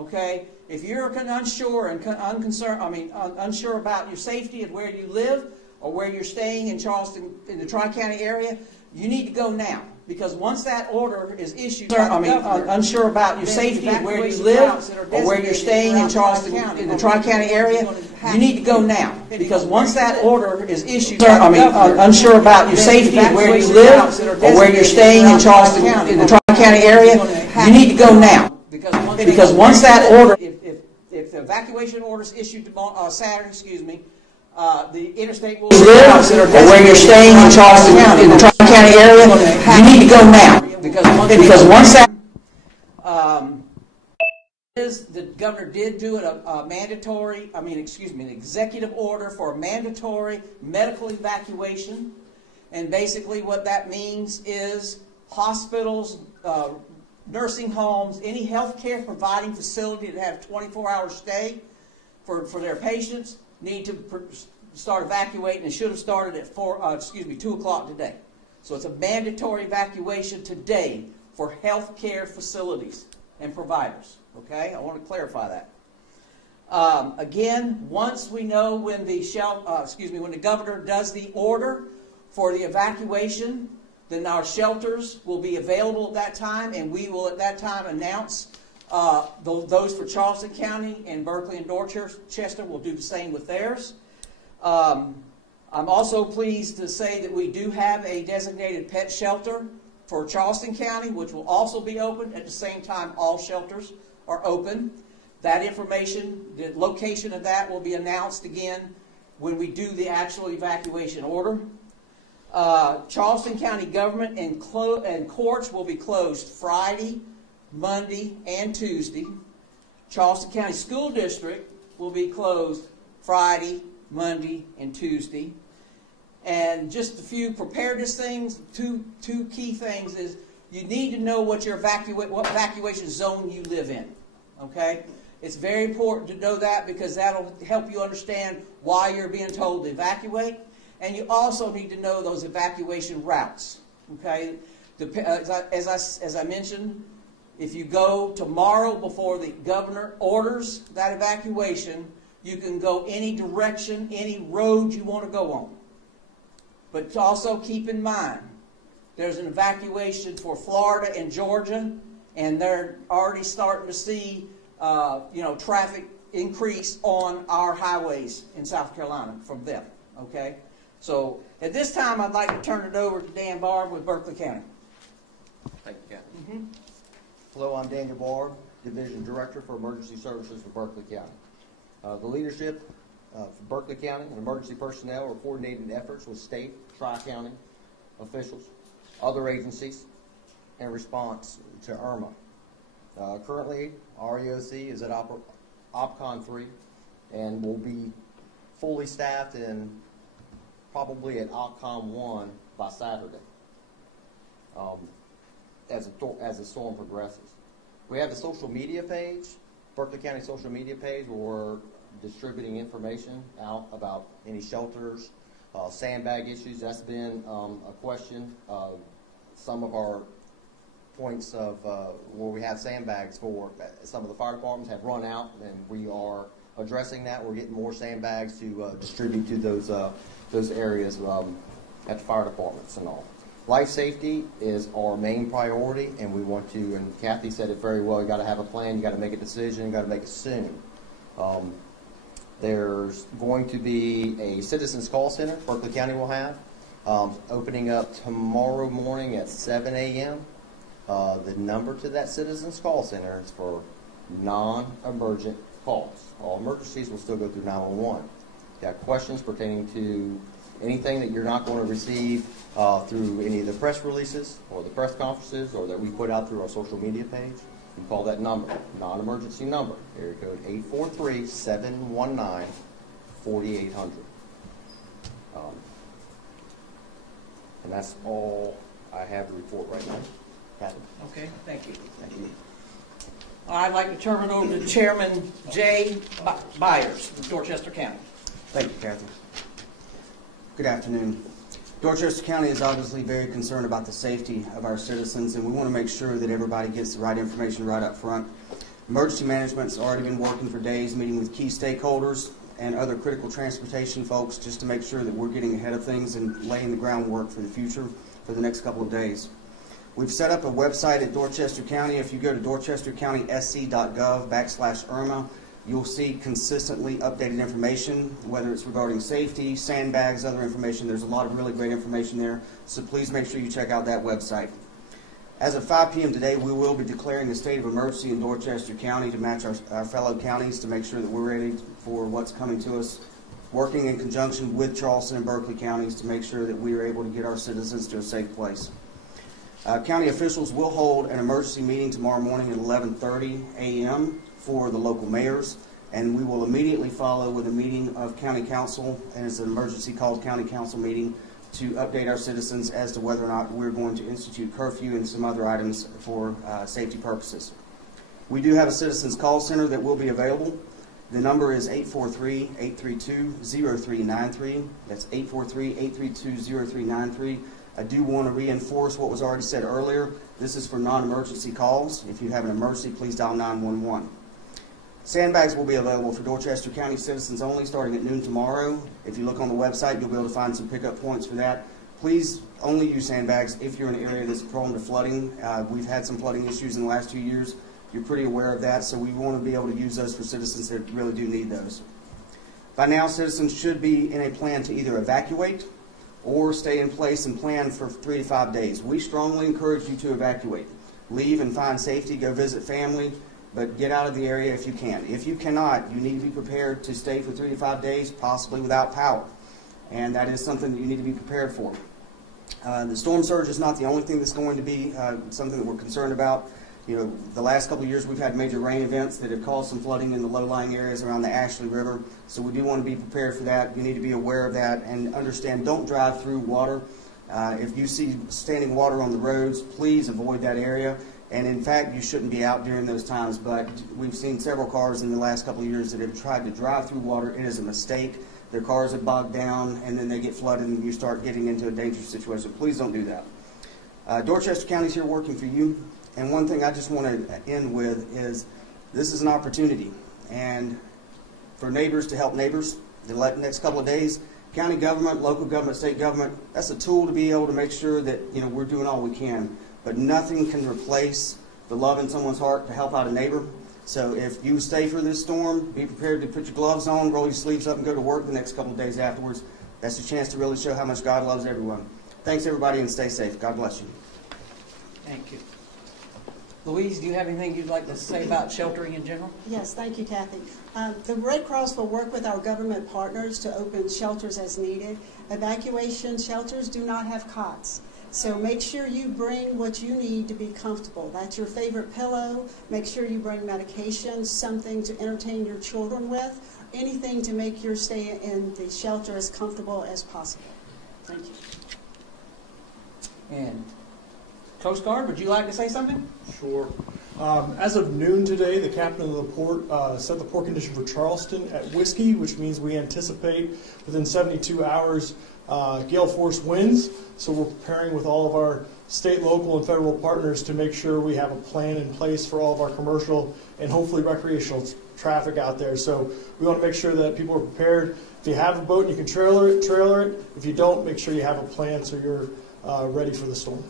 Okay, if you're unsure and unsure about your safety and where you live or where you're staying in Charleston, in the Tri-County area, you need to go now. Because once that order is issued, unsure about your safety and where you live or where you're staying in Charleston, in the Tri-County area, you need to go now. Because once that order is issued, unsure about your safety and where you live or where you're staying in Charleston, in the Tri-County area, you need to go now. Because once that order, if the evacuation order is issued Saturday, the interstate will live or where you're staying in Charleston, in the Tri-County area, you need to go now. Because once that the governor did do a mandatory, an executive order for a mandatory medical evacuation, and basically what that means is hospitals, nursing homes, any healthcare providing facility that have 24-hour stay for their patients need to start evacuating, and should have started at 2 o'clock today. So it's a mandatory evacuation today for healthcare facilities and providers. Okay, I want to clarify that. Again, once we know when the governor does the order for the evacuation, then our shelters will be available at that time, and we will at that time announce those for Charleston County, and Berkeley and Dorchester will do the same with theirs. I'm also pleased to say that we do have a designated pet shelter for Charleston County, which will also be open. At the same time, all shelters are open. That information, the location of that, will be announced again when we do the actual evacuation order. Charleston County government and courts will be closed Friday, Monday, and Tuesday. Charleston County School District will be closed Friday, Monday, and Tuesday. And just a few preparedness things, two key things is you need to know what your evacuation zone you live in. Okay? It's very important to know that, because that'll help you understand why you're being told to evacuate. And you also need to know those evacuation routes. Okay? As I mentioned, if you go tomorrow before the governor orders that evacuation, you can go any direction, any road you want to go on. But also keep in mind, there's an evacuation for Florida and Georgia, and they're already starting to see traffic increase on our highways in South Carolina from them. Okay? So at this time, I'd like to turn it over to Dan Barb with Berkeley County. Thank you, Captain. Hello, I'm Daniel Barb, Division Director for Emergency Services for Berkeley County. The leadership for Berkeley County and emergency personnel are coordinating efforts with state, tri-county officials, other agencies, in response to Irma. Currently, REOC is at OPCON 3 and will be fully staffed and probably at OPCON 1 by Saturday as the storm progresses. We have the social media page, Berkeley County social media page, where we're distributing information out about any shelters, sandbag issues. That's been a question. Some of our points of where we have sandbags for some of the fire departments have run out, and we are addressing that. We're getting more sandbags to distribute to those areas at the fire departments and all. Life safety is our main priority, and we want to, and Kathy said it very well, you got to have a plan, you got to make a decision, you got to make it soon. There's going to be a citizens call center Berkeley County will have, opening up tomorrow morning at 7 a.m. The number to that citizens call center is for non-emergent calls. All emergencies will still go through 911. If you have questions pertaining to anything that you're not going to receive through any of the press releases or the press conferences or that we put out through our social media page, you call that number, non-emergency number, area code 843-719-4800. And that's all I have to report right now. Captain. Okay, thank you. Thank you. I'd like to turn it over to Chairman Jay Byers of Dorchester County. Thank you, Kathy. Good afternoon. Dorchester County is obviously very concerned about the safety of our citizens, and we want to make sure that everybody gets the right information right up front. Emergency management's already been working for days, meeting with key stakeholders and other critical transportation folks just to make sure that we're getting ahead of things and laying the groundwork for the future for the next couple of days. We've set up a website at Dorchester County. If you go to dorchestercountysc.gov/Irma, you'll see consistently updated information, whether it's regarding safety, sandbags, other information. There's a lot of really great information there, so please make sure you check out that website. As of 5 p.m. today, we will be declaring a state of emergency in Dorchester County to match our fellow counties to make sure that we're ready for what's coming to us, working in conjunction with Charleston and Berkeley counties to make sure that we are able to get our citizens to a safe place. County officials will hold an emergency meeting tomorrow morning at 11:30 a.m. for the local mayors, and we will immediately follow with a meeting of county council, and it's an emergency called county council meeting to update our citizens as to whether or not we're going to institute curfew and some other items for safety purposes. We do have a citizens call center that will be available. The number is 843-832-0393. That's 843-832-0393. I do want to reinforce what was already said earlier. This is for non-emergency calls. If you have an emergency, please dial 911. Sandbags will be available for Dorchester County citizens only starting at noon tomorrow. If you look on the website, you'll be able to find some pickup points for that. Please only use sandbags if you're in an area that's prone to flooding. We've had some flooding issues in the last 2 years. You're pretty aware of that, so we want to be able to use those for citizens that really do need those. By now, citizens should be in a plan to either evacuate or stay in place and plan for 3 to 5 days. We strongly encourage you to evacuate. Leave and find safety, go visit family, but get out of the area if you can. If you cannot, you need to be prepared to stay for 3 to 5 days, possibly without power. And that is something that you need to be prepared for. The storm surge is not the only thing that's going to be something that we're concerned about. You know, the last couple of years we've had major rain events that have caused some flooding in the low-lying areas around the Ashley River. So we do want to be prepared for that. You need to be aware of that and understand, don't drive through water. If you see standing water on the roads, please avoid that area. And in fact, you shouldn't be out during those times, but we've seen several cars in the last couple of years that have tried to drive through water. It is a mistake. Their cars are bogged down, and then they get flooded, and you start getting into a dangerous situation. Please don't do that. Dorchester County's here working for you, and one thing I just want to end with is this is an opportunity, and for neighbors to help neighbors. The next couple of days, county government, local government, state government, that's a tool to be able to make sure that we're doing all we can. But nothing can replace the love in someone's heart to help out a neighbor. So if you stay for this storm, be prepared to put your gloves on, roll your sleeves up, and go to work the next couple of days afterwards. That's a chance to really show how much God loves everyone. Thanks, everybody, and stay safe. God bless you. Thank you. Louise, do you have anything you'd like to say about sheltering in general? Yes, thank you, Kathy. The Red Cross will work with our government partners to open shelters as needed. Evacuation shelters do not have cots. So make sure you bring what you need to be comfortable. That's your favorite pillow. Make sure you bring medication, something to entertain your children with, anything to make your stay in the shelter as comfortable as possible. Thank you. And Coast Guard, would you like to say something? Sure. As of noon today, the captain of the port set the port condition for Charleston at Whiskey, which means we anticipate within 72 hours gale force winds. So we're preparing with all of our state, local, and federal partners to make sure we have a plan in place for all of our commercial and hopefully recreational traffic out there. So we want to make sure that people are prepared. If you have a boat and you can trailer it. If you don't, make sure you have a plan so you're ready for the storm.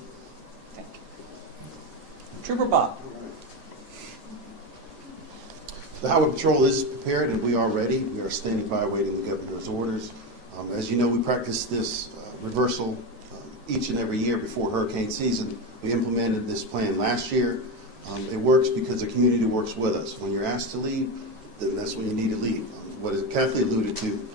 Thank you. Trooper Bob. The Highway Patrol is prepared and we are ready. We are standing by awaiting the governor's orders. As you know, we practice this reversal each and every year before hurricane season. We implemented this plan last year. It works because the community works with us. When you're asked to leave, then that's when you need to leave. What Kathy alluded to,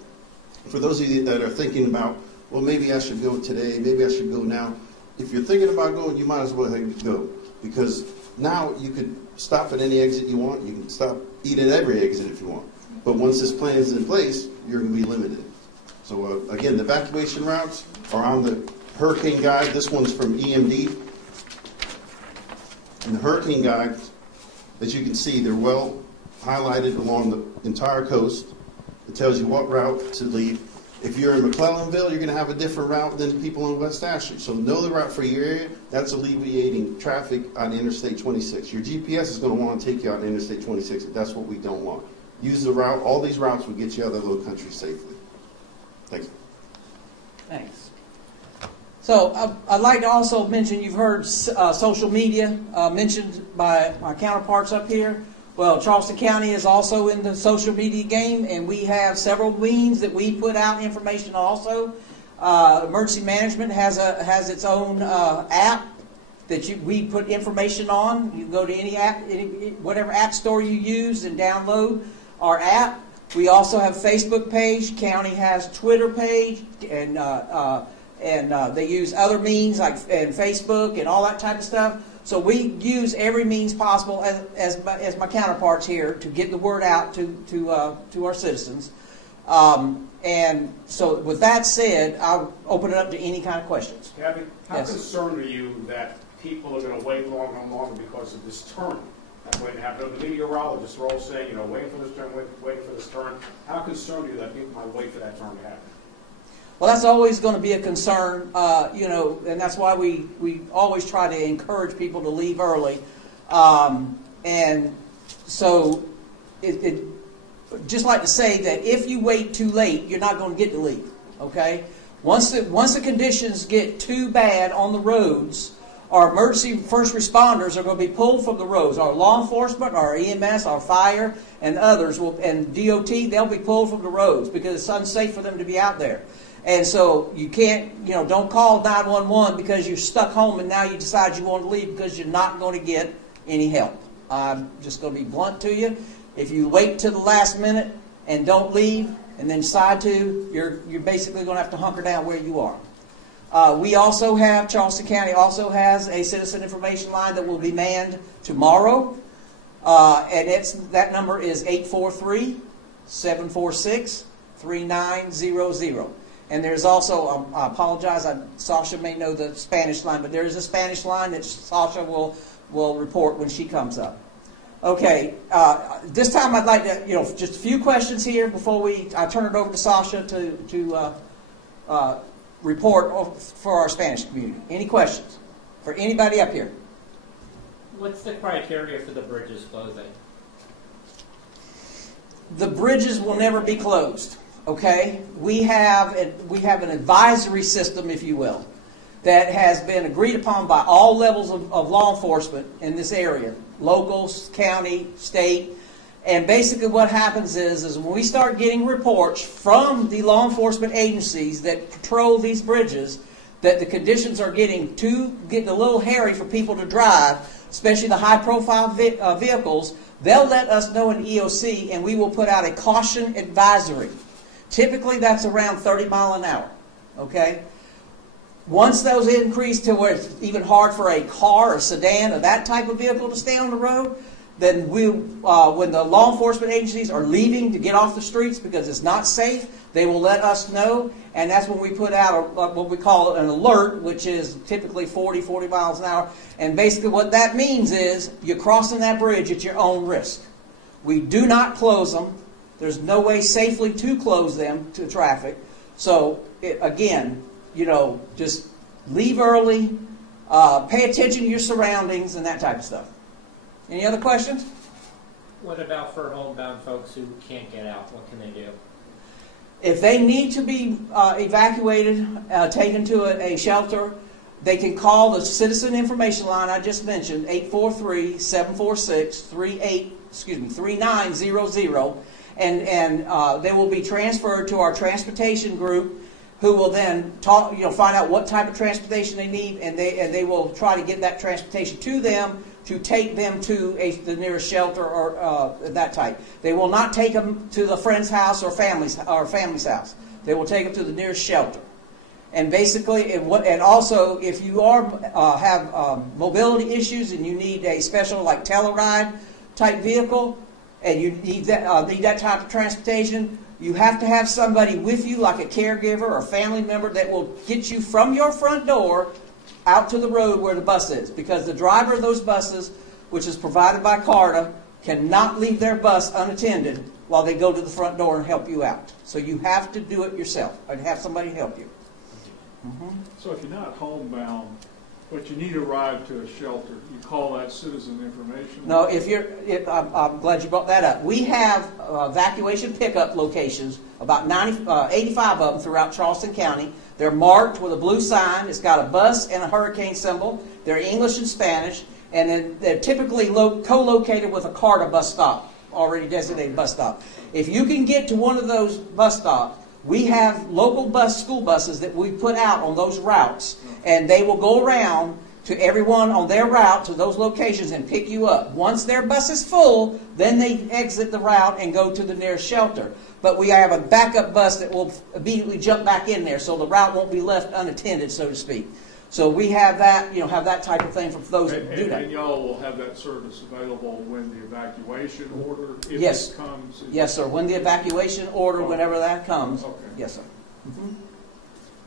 for those of you that are thinking about, well, maybe I should go today, maybe I should go now. If you're thinking about going, you might as well go, because now you could stop at any exit you want. You can stop, eat at every exit if you want. But once this plan is in place, you're going to be limited. So again, the evacuation routes are on the Hurricane Guide. This one's from EMD. And the Hurricane Guide, as you can see, they're well highlighted along the entire coast. It tells you what route to leave. If you're in McClellanville, you're going to have a different route than people in West Ashley. So know the route for your area. That's alleviating traffic on Interstate 26. Your GPS is going to want to take you on Interstate 26. That's what we don't want. Use the route. All these routes will get you out of the low country safely. Thanks. Thanks. So I'd like to also mention, you've heard social media mentioned by my counterparts up here. Well, Charleston County is also in the social media game, and we have several means that we put out information also. Emergency Management has its own app that we put information on. You can go to any app, whatever app store you use, and download our app. We also have a Facebook page. County has Twitter page, and they use other means like and Facebook and all that type of stuff. So we use every means possible as my counterparts here to get the word out to our citizens. And so with that said, I'll open it up to any kind of questions. Kevin, how Yes. concerned are you that people are going to wait longer and longer because of this turn? That's going to happen. The meteorologists are all saying, you know, waiting for this turn, waiting for this turn. How concerned are you that people might wait for that turn to happen? Well, that's always going to be a concern, you know, and that's why we always try to encourage people to leave early. And so it just like to say that if you wait too late, you're not going to get to leave, okay? Once the conditions get too bad on the roads, our emergency first responders are going to be pulled from the roads. Our law enforcement, our EMS, our fire, and others, and DOT, they'll be pulled from the roads because it's unsafe for them to be out there. And so you can't, you know, don't call 911 because you're stuck home and now you decide you want to leave because you're not going to get any help. I'm just going to be blunt to you. If you wait till the last minute and don't leave and then decide to, you're basically going to have to hunker down where you are. We also have, Charleston County also has a citizen information line that will be manned tomorrow. And that number is 843-746-3900. And there's also, I apologize, Sasha may know the Spanish line, but there is a Spanish line that Sasha will report when she comes up. Okay, this time I'd like to, you know, just a few questions here before I turn it over to Sasha to report for our Spanish community. Any questions for anybody up here? What's the criteria for the bridges closing? The bridges will never be closed. Okay, we have an advisory system, if you will, that has been agreed upon by all levels of law enforcement in this area, locals, county, state. And basically what happens is when we start getting reports from the law enforcement agencies that patrol these bridges that the conditions are getting a little hairy for people to drive, especially the high-profile vehicles, they'll let us know in EOC and we will put out a caution advisory. Typically, that's around 30 miles an hour, okay? Once those increase to where it's even hard for a car or sedan or that type of vehicle to stay on the road, then when the law enforcement agencies are leaving to get off the streets because it's not safe, they will let us know, and that's when we put out what we call an alert, which is typically 40 miles an hour. And basically what that means is you're crossing that bridge at your own risk. We do not close them. There's no way safely to close them to traffic. So, again, you know, just leave early, pay attention to your surroundings, and that type of stuff. Any other questions? What about for homebound folks who can't get out? What can they do? If they need to be evacuated, taken to a shelter, they can call the Citizen Information Line I just mentioned, 843-746-3900. And they will be transferred to our transportation group, who will then find out what type of transportation they need, and they will try to get that transportation to them to take them to the nearest shelter or that type. They will not take them to the friend's house or family's house. They will take them to the nearest shelter. And basically, and also if you have mobility issues and you need a special like Telluride type vehicle, and you need that type of transportation, you have to have somebody with you, like a caregiver or family member, that will get you from your front door out to the road where the bus is. Because the driver of those buses, which is provided by CARTA, cannot leave their bus unattended while they go to the front door and help you out. So you have to do it yourself and have somebody help you. So if you're not homebound, but you need to ride to a shelter, you call that citizen information? No, I'm glad you brought that up. We have evacuation pickup locations, about 85 of them throughout Charleston County. They're marked with a blue sign. It's got a bus and a hurricane symbol. They're English and Spanish, and then they're typically co-located with a CARTA bus stop, already designated bus stop. If you can get to one of those bus stops, we have local school buses that we put out on those routes, and they will go around to everyone on their route to those locations and pick you up. Once their bus is full, then they exit the route and go to the nearest shelter. But we have a backup bus that will immediately jump back in there, so the route won't be left unattended, so to speak. So we have that, have that type of thing for those that do that. And y'all will have that service available when the evacuation order, if Yes. it comes? Yes, sir. When the evacuation order, whenever that comes. Okay. Yes, sir.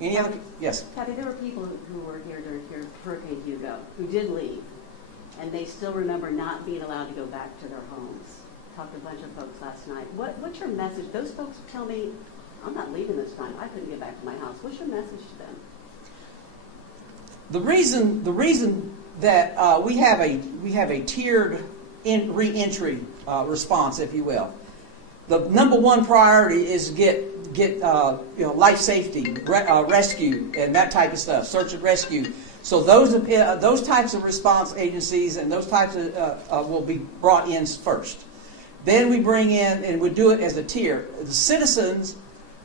Any other? Yes. Kathy, there were people who were here during Hurricane Hugo who did leave, and they still remember not being allowed to go back to their homes. Talked to a bunch of folks last night. What's your message? Those folks tell me, I'm not leaving this time. I couldn't get back to my house. What's your message to them? The reason that we have a tiered re-entry response, if you will. The number one priority is get life safety, rescue, and that type of stuff, search and rescue. So those types of response agencies and those types of will be brought in first. Then we bring in, and we do it as a tier. The citizens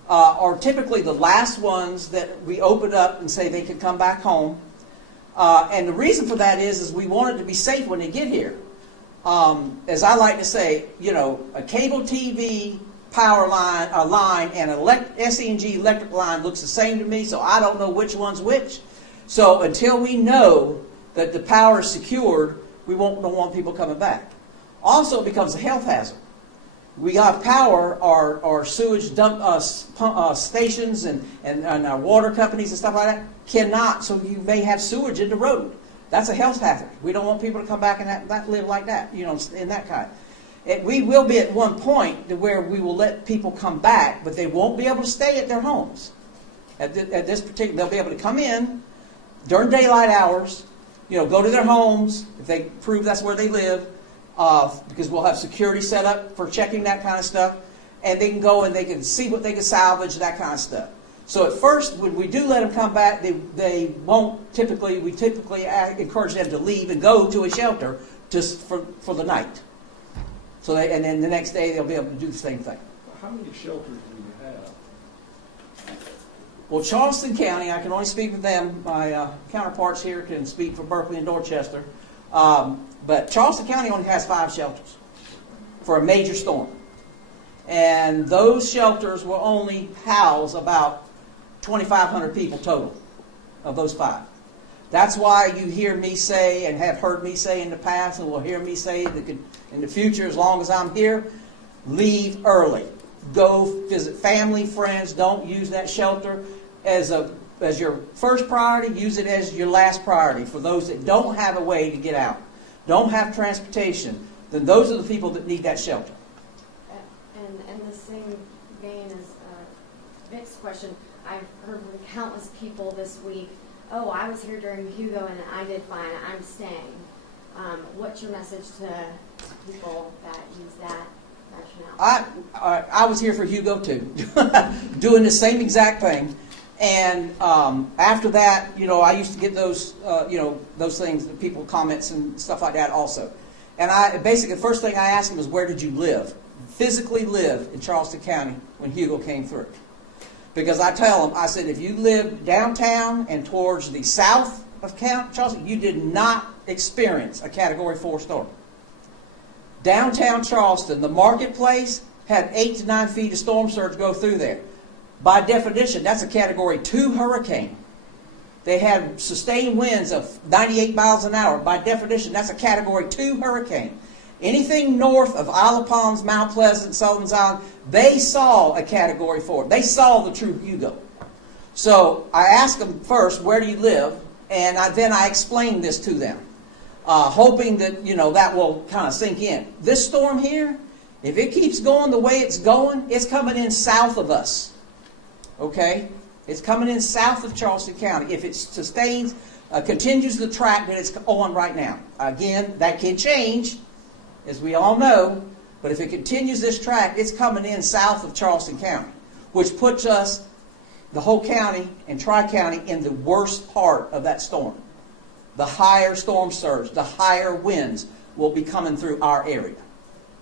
are typically the last ones that we open up and say they can come back home. And the reason for that is we want it to be safe when they get here. As I like to say, a cable TV power line and an SE&G electric line looks the same to me, so I don't know which one's which. So until we know that the power is secured, we don't want people coming back. Also, it becomes a health hazard. We have power, our sewage dump stations and our water companies and stuff like that cannot, so you may have sewage in the road. That's a health hazard. We don't want people to come back and live like that, in that kind. We will be at one point to where we will let people come back, but they won't be able to stay at their homes. They'll be able to come in during daylight hours, go to their homes if they prove that's where they live, because we'll have security set up for checking that kind of stuff, and they can go and they can see what they can salvage, that kind of stuff. So at first, when we do let them come back, they won't typically. We typically encourage them to leave and go to a shelter just for the night. So and then the next day they'll be able to do the same thing. How many shelters do you have? Well, Charleston County, I can only speak for them. My counterparts here can speak for Berkeley and Dorchester. But Charleston County only has 5 shelters for a major storm. And those shelters will only house about 2,500 people total of those 5. That's why you hear me say and have heard me say in the past and will hear me say in the future, as long as I'm here, leave early. Go visit family, friends. Don't use that shelter as your first priority. Use it as your last priority for those that don't have a way to get out, don't have transportation. Then those are the people that need that shelter. And in the same vein as Vic's question, I've heard from countless people this week, oh, I was here during Hugo and I did fine, I'm staying. What's your message to people that use that rationale? I was here for Hugo too, doing the same exact thing. And after that, I used to get those, those things, the people comments and stuff like that also. And basically the first thing I asked them was, where did you live? Physically live in Charleston County when Hugo came through. Because I tell them, I said, if you live downtown and towards the south of Charleston, you did not experience a Category 4 storm. Downtown Charleston, the marketplace had 8 to 9 feet of storm surge go through there. By definition, that's a Category 2 hurricane. They had sustained winds of 98 miles an hour. By definition, that's a Category 2 hurricane. Anything north of Isle of Palms, Mount Pleasant, Sullivan's Island, they saw a Category 4. They saw the true Hugo. So I asked them first, where do you live? And then I explained this to them. hoping that, that will kind of sink in. This storm here, if it keeps going the way it's going, it's coming in south of us. Okay? It's coming in south of Charleston County. If it sustains, continues the track that it's on right now. Again, that can change, as we all know, but if it continues this track, it's coming in south of Charleston County, which puts us, the whole county and Tri-County, in the worst part of that storm. The higher storm surge, the higher winds will be coming through our area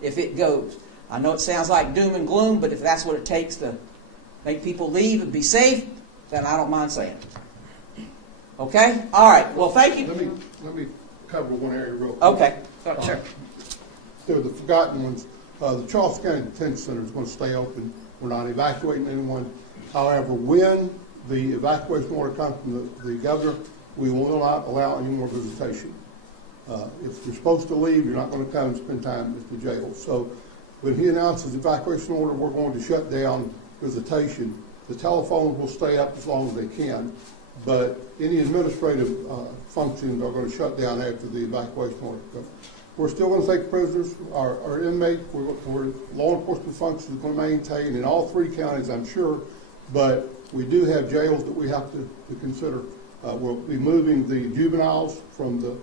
if it goes. I know it sounds like doom and gloom, but if that's what it takes to make people leave and be safe, then I don't mind saying it. Okay? All right. Well, thank you. Let me cover one area real quick. Okay. Sure. They're the forgotten ones. The Charleston County Detention Center is going to stay open. We're not evacuating anyone. However, when the evacuation order comes from the governor, we will not allow any more visitation. If you're supposed to leave, you're not going to come and spend time at the jail. So when he announces the evacuation order, we're going to shut down visitation. The telephones will stay up as long as they can, but any administrative functions are going to shut down after the evacuation order comes. We're still going to take prisoners, our inmates, we're law enforcement functions are going to maintain in all three counties, I'm sure, but we do have jails that we have to consider. We'll be moving the juveniles from the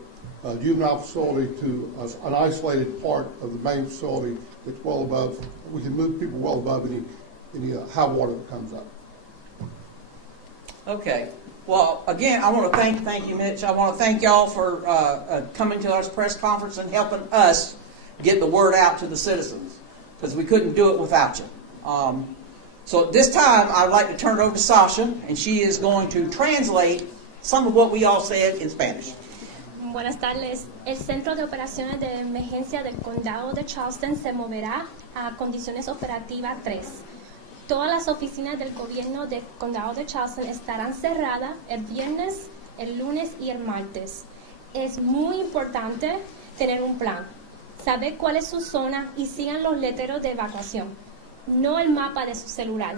juvenile facility to an isolated part of the main facility that's well above. We can move people well above any high water that comes up. Okay. Well, again, I want to thank you, Mitch. I want to thank y'all for coming to our press conference and helping us get the word out to the citizens, because we couldn't do it without you. So at this time, I'd like to turn it over to Sasha, and she is going to translate some of what we all said in Spanish. Buenas tardes. El Centro de Operaciones de Emergencia del Condado de Charleston se moverá a condiciones operativas 3. Todas las oficinas del gobierno del Condado de Charleston estarán cerradas el viernes, el lunes y el martes. Es muy importante tener un plan, saber cuál es su zona y sigan los letreros de evacuación, no el mapa de su celular.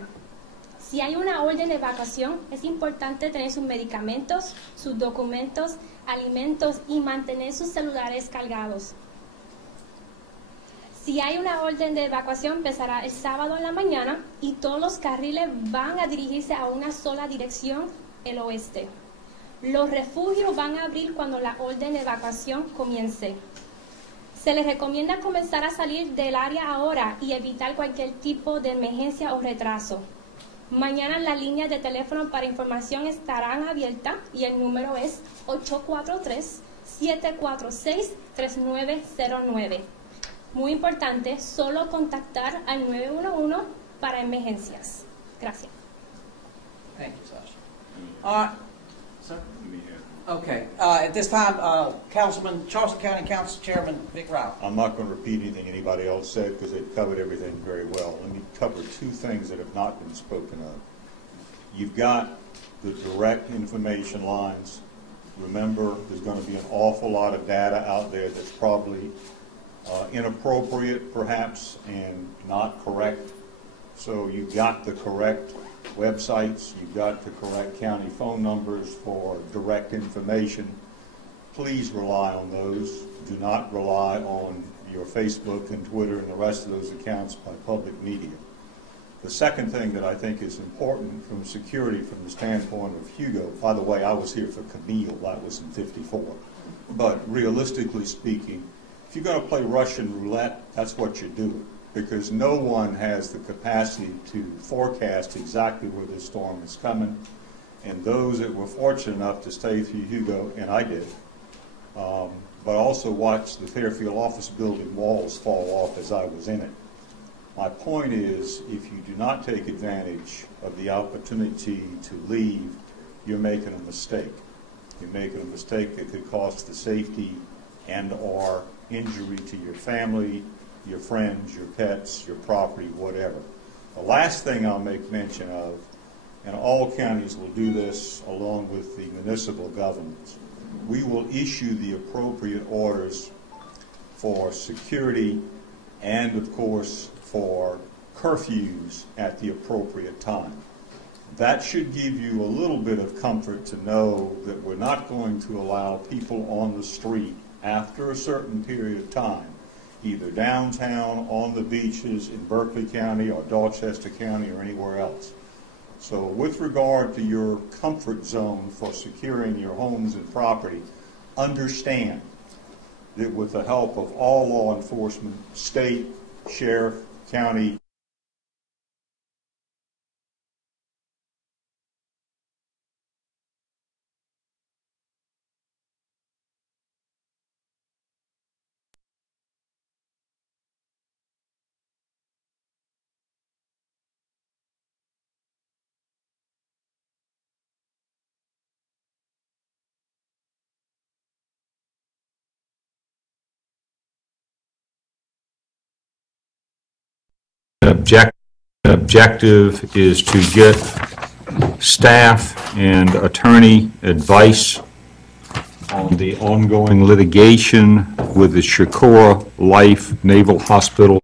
Si hay una orden de evacuación, es importante tener sus medicamentos, sus documentos, alimentos y mantener sus celulares cargados. Si hay una orden de evacuación, empezará el sábado en la mañana y todos los carriles van a dirigirse a una sola dirección, el oeste. Los refugios van a abrir cuando la orden de evacuación comience. Se les recomienda comenzar a salir del área ahora y evitar cualquier tipo de emergencia o retraso. Mañana las líneas de teléfono para información estarán abiertas y el número es 843-746-3909. Muy importante, solo contactar al 911 para emergencias. Gracias. Thank you, Sasha. Sir? Okay. At this time, Charleston County Council Chairman Vic Rao. I'm not going to repeat anything anybody else said because they've covered everything very well. Let me cover two things that have not been spoken of. You've got the direct information lines. Remember, there's going to be an awful lot of data out there that's probably inappropriate, perhaps, and not correct. So you've got the correct websites, you've got the correct county phone numbers for direct information. Please rely on those. Do not rely on your Facebook and Twitter and the rest of those accounts by public media. The second thing that I think is important from security from the standpoint of Hugo, by the way, I was here for Camille, that was in '54. But realistically speaking, if you're going to play Russian roulette, that's what you're doing, because no one has the capacity to forecast exactly where this storm is coming. And those that were fortunate enough to stay through Hugo, and I did, but also watch the Fairfield office building walls fall off as I was in it. My point is, if you do not take advantage of the opportunity to leave, you're making a mistake. You're making a mistake that could cost the safety and or injury to your family, your friends, your pets, your property, whatever. The last thing I'll make mention of, and all counties will do this along with the municipal governments, we will issue the appropriate orders for security and, of course, for curfews at the appropriate time. That should give you a little bit of comfort to know that we're not going to allow people on the street after a certain period of time, either downtown, on the beaches, in Berkeley County or Dorchester County or anywhere else. So with regard to your comfort zone for securing your homes and property, understand that with the help of all law enforcement, state, sheriff, county, objective is to get staff and attorney advice on the ongoing litigation with the Shakora Life Naval Hospital